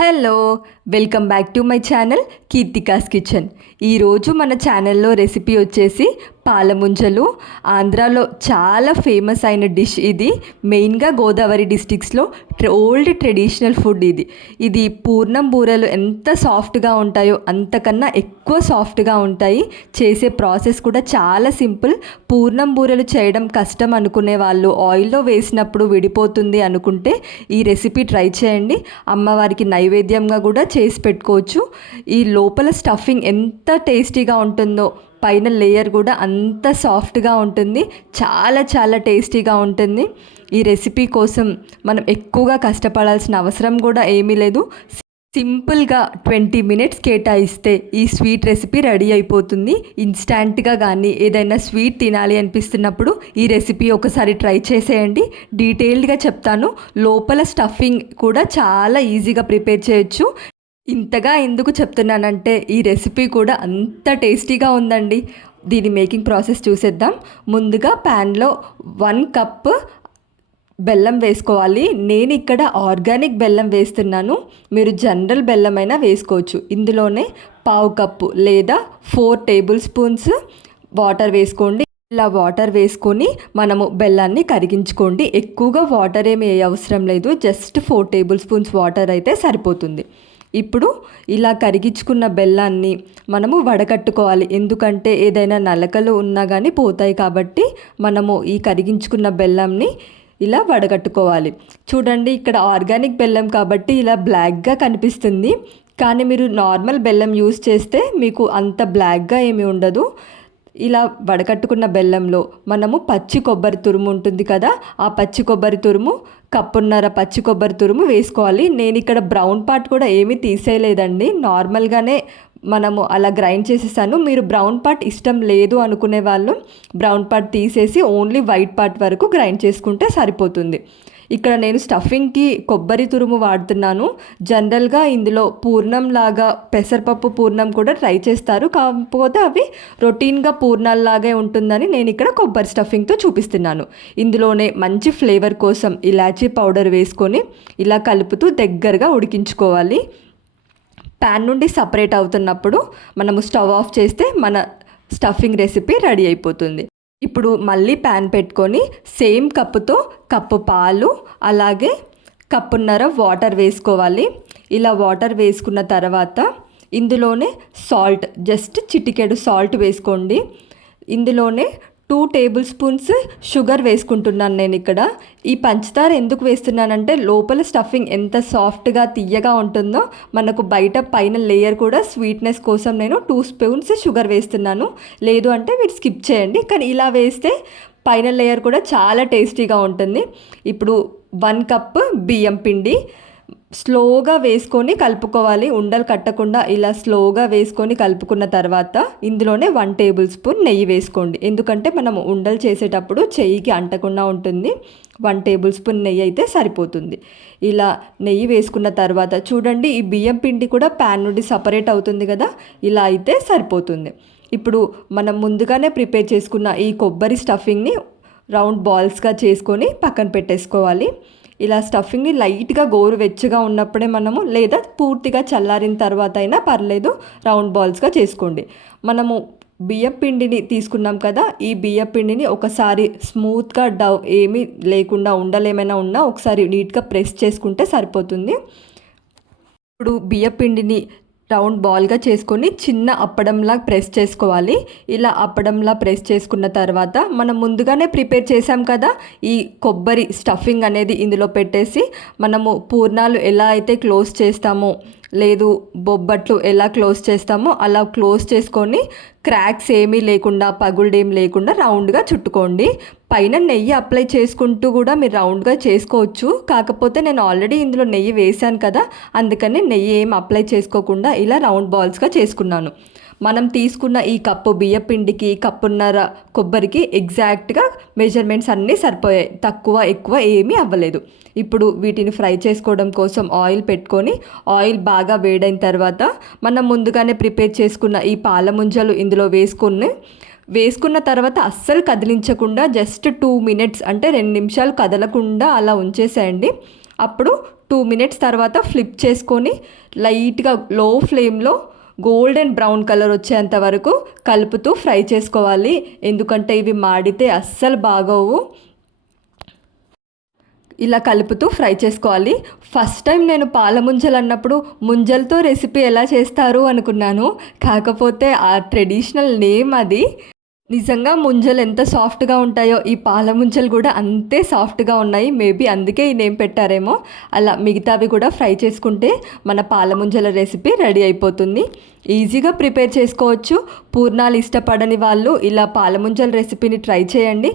Hello, welcome back to my channel Keerthika's kitchen. ఈరోజు మన ఛానల్లో రెసిపీ వచ్చేసి పాలముంజలు. ఆంధ్రాలో చాలా ఫేమస్ అయిన డిష్ ఇది. మెయిన్గా గోదావరి డిస్ట్రిక్ట్స్లో ఓల్డ్ ట్రెడిషనల్ ఫుడ్ ఇది పూర్ణం బూరెలు ఎంత సాఫ్ట్గా ఉంటాయో అంతకన్నా ఎక్కువ సాఫ్ట్గా ఉంటాయి. చేసే ప్రాసెస్ కూడా చాలా సింపుల్. పూర్ణం బూరెలు చేయడం కష్టం అనుకునే వాళ్ళు, ఆయిల్లో వేసినప్పుడు విడిపోతుంది అనుకుంటే ఈ రెసిపీ ట్రై చేయండి. అమ్మవారికి నైవేద్యంగా కూడా చేసి పెట్టుకోవచ్చు. ఈ లోపల స్టఫింగ్ ఎంత టేస్టీగా ఉంటుందో, పైన లేయర్ కూడా అంత సాఫ్ట్గా ఉంటుంది. చాలా చాలా టేస్టీగా ఉంటుంది. ఈ రెసిపీ కోసం మనం ఎక్కువగా కష్టపడాల్సిన అవసరం కూడా ఏమీ లేదు. సింపుల్గా 20 మినిట్స్ కేటాయిస్తే ఈ స్వీట్ రెసిపీ రెడీ అయిపోతుంది. ఇన్స్టాంట్గా కానీ ఏదైనా స్వీట్ తినాలి అనిపిస్తున్నప్పుడు ఈ రెసిపీ ఒకసారి ట్రై చేసేయండి. డీటెయిల్డ్గా చెప్తాను. లోపల స్టఫింగ్ కూడా చాలా ఈజీగా ప్రిపేర్ చేయొచ్చు. ఇంతగా ఎందుకు చెప్తున్నానంటే ఈ రెసిపీ కూడా అంత టేస్టీగా ఉందండి. దీని మేకింగ్ ప్రాసెస్ చూసేద్దాం. ముందుగా ప్యాన్లో 1 కప్ బెల్లం వేసుకోవాలి. నేను ఇక్కడ ఆర్గానిక్ బెల్లం వేస్తున్నాను. మీరు జనరల్ బెల్లం అయినా వేసుకోవచ్చు. ఇందులోనే 1/2 కప్పు లేదా 4 టేబుల్ స్పూన్స్ వాటర్ వేసుకోండి. ఇలా వాటర్ వేసుకొని మనము బెల్లాన్ని కరిగించుకోండి. ఎక్కువగా వాటర్ ఏమి అవసరం లేదు. జస్ట్ 4 టేబుల్ స్పూన్స్ వాటర్ అయితే సరిపోతుంది. ఇప్పుడు ఇలా కరిగించుకున్న బెల్లాన్ని మనము వడకట్టుకోవాలి. ఎందుకంటే ఏదైనా నలకలు ఉన్నా కానీ పోతాయి కాబట్టి మనము ఈ కరిగించుకున్న బెల్లంని ఇలా వడగట్టుకోవాలి. చూడండి, ఇక్కడ ఆర్గానిక్ బెల్లం కాబట్టి ఇలా బ్లాక్గా కనిపిస్తుంది. కానీ మీరు నార్మల్ బెల్లం యూస్ చేస్తే మీకు అంత బ్లాక్గా ఏమీ ఉండదు. ఇలా వడకట్టుకున్న బెల్లంలో మనము పచ్చి కొబ్బరి తురుము ఉంటుంది కదా, ఆ పచ్చి కొబ్బరి తురుము 1.5 కప్పు పచ్చి కొబ్బరి తురుము వేసుకోవాలి. నేను ఇక్కడ బ్రౌన్ పార్ట్ కూడా ఏమీ తీసేయలేదండి. నార్మల్గానే మనము అలా గ్రైండ్ చేసేసాను. మీరు బ్రౌన్ పార్ట్ ఇష్టం లేదు అనుకునే వాళ్ళు బ్రౌన్ పార్ట్ తీసేసి ఓన్లీ వైట్ పార్ట్ వరకు గ్రైండ్ చేసుకుంటే సరిపోతుంది. ఇక్కడ నేను స్టఫింగ్కి కొబ్బరి తురుము వాడుతున్నాను. జనరల్గా ఇందులో పూర్ణం లాగా పెసరపప్పు పూర్ణం కూడా ట్రై చేస్తారు. కాకపోతే అవి రొటీన్గా పూర్ణాల్లాగే ఉంటుందని నేను ఇక్కడ కొబ్బరి స్టఫింగ్తో చూపిస్తున్నాను. ఇందులోనే మంచి ఫ్లేవర్ కోసం ఇలాచీ పౌడర్ వేసుకొని ఇలా కలుపుతూ దగ్గరగా ఉడికించుకోవాలి. ప్యాన్ నుండి సపరేట్ అవుతున్నప్పుడు మనము స్టవ్ ఆఫ్ చేస్తే మన స్టఫింగ్ రెసిపీ రెడీ అయిపోతుంది. ఇప్పుడు మళ్ళీ ప్యాన్ పెట్టుకొని సేమ్ కప్పుతో 1 కప్పు పాలు అలాగే 1.5 కప్పు వాటర్ వేసుకోవాలి. ఇలా వాటర్ వేసుకున్న తర్వాత ఇందులోనే సాల్ట్, జస్ట్ చిటికెడు సాల్ట్ వేసుకోండి. ఇందులోనే 2 టేబుల్ స్పూన్స్ షుగర్ వేసుకుంటున్నాను నేను ఇక్కడ. ఈ పంచదార ఎందుకు వేస్తున్నానంటే లోపల స్టఫింగ్ ఎంత సాఫ్ట్గా తియ్యగా ఉంటుందో మనకు బయట పైన లేయర్ కూడా స్వీట్నెస్ కోసం నేను 2 స్పూన్స్ షుగర్ వేస్తున్నాను. లేదు అంటే మీరు స్కిప్ చేయండి. కానీ ఇలా వేస్తే పైన లేయర్ కూడా చాలా టేస్టీగా ఉంటుంది. ఇప్పుడు 1 కప్ బియ్యం పిండి స్లోగా వేసుకొని కలుపుకోవాలి. ఉండలు కట్టకుండా ఇలా స్లోగా వేసుకొని కలుపుకున్న తర్వాత ఇందులోనే 1 టేబుల్ స్పూన్ నెయ్యి వేసుకోండి. ఎందుకంటే మనం ఉండలు చేసేటప్పుడు చెయ్యికి అంటకుండా ఉంటుంది. 1 టేబుల్ స్పూన్ నెయ్యి అయితే సరిపోతుంది. ఇలా నెయ్యి వేసుకున్న తర్వాత చూడండి, ఈ బియ్యం పిండి కూడా ప్యాన్ నుండి సపరేట్ అవుతుంది కదా, ఇలా అయితే సరిపోతుంది. ఇప్పుడు మనం ముందుగానే ప్రిపేర్ చేసుకున్న ఈ కొబ్బరి స్టఫింగ్ని రౌండ్ బాల్స్గా చేసుకొని పక్కన పెట్టేసుకోవాలి. ఇలా స్టఫింగ్ని లైట్గా గోరువెచ్చగా ఉన్నప్పుడే మనము, లేదా పూర్తిగా చల్లారిన తర్వాత అయినా పర్లేదు, రౌండ్ బాల్స్గా చేసుకోండి. మనము బియ్యం పిండిని తీసుకున్నాం కదా, ఈ బియ్యం పిండిని ఒకసారి స్మూత్గా ఏమీ లేకుండా ఉండలేమైనా ఉన్నా ఒకసారి నీట్గా ప్రెస్ చేసుకుంటే సరిపోతుంది. ఇప్పుడు బియ్యం పిండిని రౌండ్ బాల్గా చేసుకొని చిన్న అప్పడంలా ప్రెస్ చేసుకోవాలి. ఇలా అప్పడంలా ప్రెస్ చేసుకున్న తర్వాత మనం ముందుగానే ప్రిపేర్ చేసాం కదా ఈ కొబ్బరి స్టఫింగ్ అనేది ఇందులో పెట్టేసి మనము పూర్ణాలు ఎలా అయితే క్లోజ్ చేస్తామో, లేదు బొబ్బట్లు ఎలా క్లోజ్ చేస్తామో అలా క్లోజ్ చేసుకొని క్రాక్స్ ఏమీ లేకుండా, పగుళ్ళేం లేకుండా రౌండ్గా చుట్టుకోండి. పైన నెయ్యి అప్లై చేసుకుంటూ కూడా మీరు రౌండ్గా చేసుకోవచ్చు. కాకపోతే నేను ఆల్రెడీ ఇందులో నెయ్యి వేశాను కదా, అందుకని నెయ్యి ఏం అప్లై చేసుకోకుండా ఇలా రౌండ్ బాల్స్గా చేసుకున్నాను. మనం తీసుకున్న ఈ కప్పు బియ్య పిండికి 1.5 కప్పు కొబ్బరికి ఎగ్జాక్ట్గా మెజర్మెంట్స్ అన్నీ సరిపోయాయి. తక్కువ ఎక్కువ ఏమీ అవ్వలేదు. ఇప్పుడు వీటిని ఫ్రై చేసుకోవడం కోసం ఆయిల్ పెట్టుకొని, ఆయిల్ బాగా వేడైన తర్వాత మనం ముందుగానే ప్రిపేర్ చేసుకున్న ఈ పాల ముంజలు ఇందులో వేసుకున్న తర్వాత అస్సలు కదిలించకుండా జస్ట్ 2 మినిట్స్ అంటే 2 నిమిషాలు కదలకుండా అలా ఉంచేసేయండి. అప్పుడు 2 మినిట్స్ తర్వాత ఫ్లిప్ చేసుకొని లైట్గా లో ఫ్లేమ్లో గోల్డెన్ బ్రౌన్ కలర్ వచ్చేంత వరకు కలుపుతూ ఫ్రై చేసుకోవాలి. ఎందుకంటే ఇవి మాడితే అస్సలు బాగోవు. ఇలా కలుపుతూ ఫ్రై చేసుకోవాలి. ఫస్ట్ టైం నేను పాల ముంజలు అన్నప్పుడు ముంజలతో రెసిపీ ఎలా చేస్తారు అనుకున్నాను. కాకపోతే ఆ ట్రెడిషనల్ నేమ్ అది. నిజంగా ముంజలు ఎంత సాఫ్ట్గా ఉంటాయో ఈ పాల ముంజలు కూడా అంతే సాఫ్ట్గా ఉన్నాయి. మేబీ అందుకే ఈ నేమ్ పెట్టారేమో. అలా మిగతావి కూడా ఫ్రై చేసుకుంటే మన పాల ముంజల రెసిపీ రెడీ అయిపోతుంది. ఈజీగా ప్రిపేర్ చేసుకోవచ్చు. పూర్ణాలు ఇష్టపడని వాళ్ళు ఇలా పాల ముంజల రెసిపీని ట్రై చేయండి.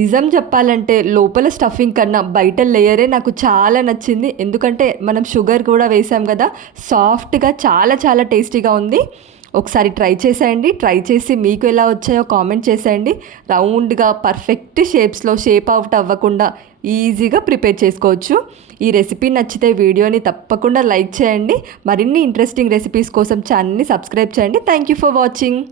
నిజం చెప్పాలంటే లోపల స్టఫింగ్ కన్నా బయట లేయరే నాకు చాలా నచ్చింది. ఎందుకంటే మనం షుగర్ కూడా వేసాం కదా, సాఫ్ట్గా చాలా చాలా టేస్టీగా ఉంది. ఒకసారి ట్రై చేసేయండి. ట్రై చేసి మీకు ఎలా వచ్చాయో కామెంట్ చేసేయండి. రౌండ్గా పర్ఫెక్ట్ షేప్స్లో షేప్ అవుట్ అవ్వకుండా ఈజీగా ప్రిపేర్ చేసుకోవచ్చు. ఈ రెసిపీ నచ్చితే వీడియోని తప్పకుండా లైక్ చేయండి. మరిన్ని ఇంట్రెస్టింగ్ రెసిపీస్ కోసం ఛానల్ని సబ్స్క్రైబ్ చేయండి. Thank you for watching.